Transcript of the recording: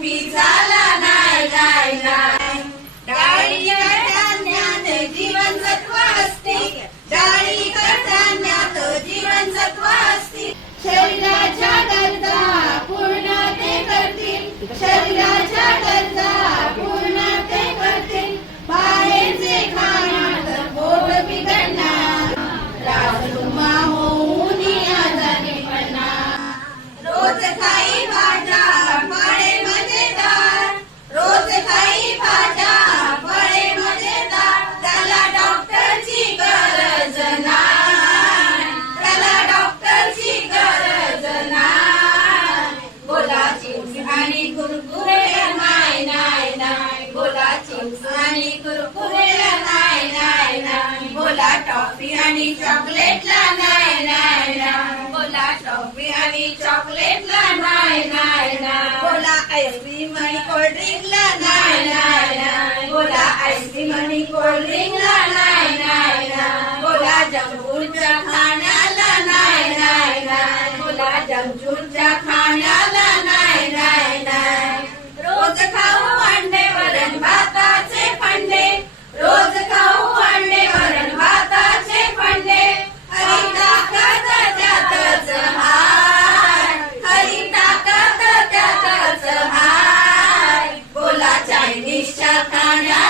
पिझ्झाला नाही नाही नाही. डाळी कडधान्यात जीवनसत्व असते, डाळी कडधान्यात जीवनसत्व असते. शरीराच्या गरजा पूर्ण ते करतील, शरीराच्या गरजा पूर्ण ते करतील. बाहेरचे खाण्यात पोट बिघडणार, राजकुमा होऊन आजारी पडणार. रोज खाई भाज्या फळे मजेदार, रोज खाई भाज्या फळे मजेदार. त्याला डॉक्टरची गरज नाही, त्याला डॉक्टरची गरज नाही. बोला चिप्स आणि कुरकुरे नाही नाही नाही, बोला चिप्स आणि कुरकुरे नाही नाही नाही. बोला टॉफी आणि चॉकलेटला नाही नाही नाही, बोला टॉफी आणि चॉकलेटला नाही नाही नाही. बोला आईस्क्रीम आणि कोल्ड्रिंकला नाही नाही नाही, बोला आईस्क्रीम आणि कोल्ड्रिंकला नाही नाही नाही. बोला जंक फूडच्या खाण्याला नाही नाही नाही, बोला जंक फूडच्या खाण्याला नाही नाही नाही. रोज खाऊ अंडे वरण भाताचे फंडे, रोज खाऊ अंडे वरण भाताचे फंडे. हरी ताकद त्यातच हाय, हरी ताकद त्यातच हाय. बोला चायनीजच्या खाण्या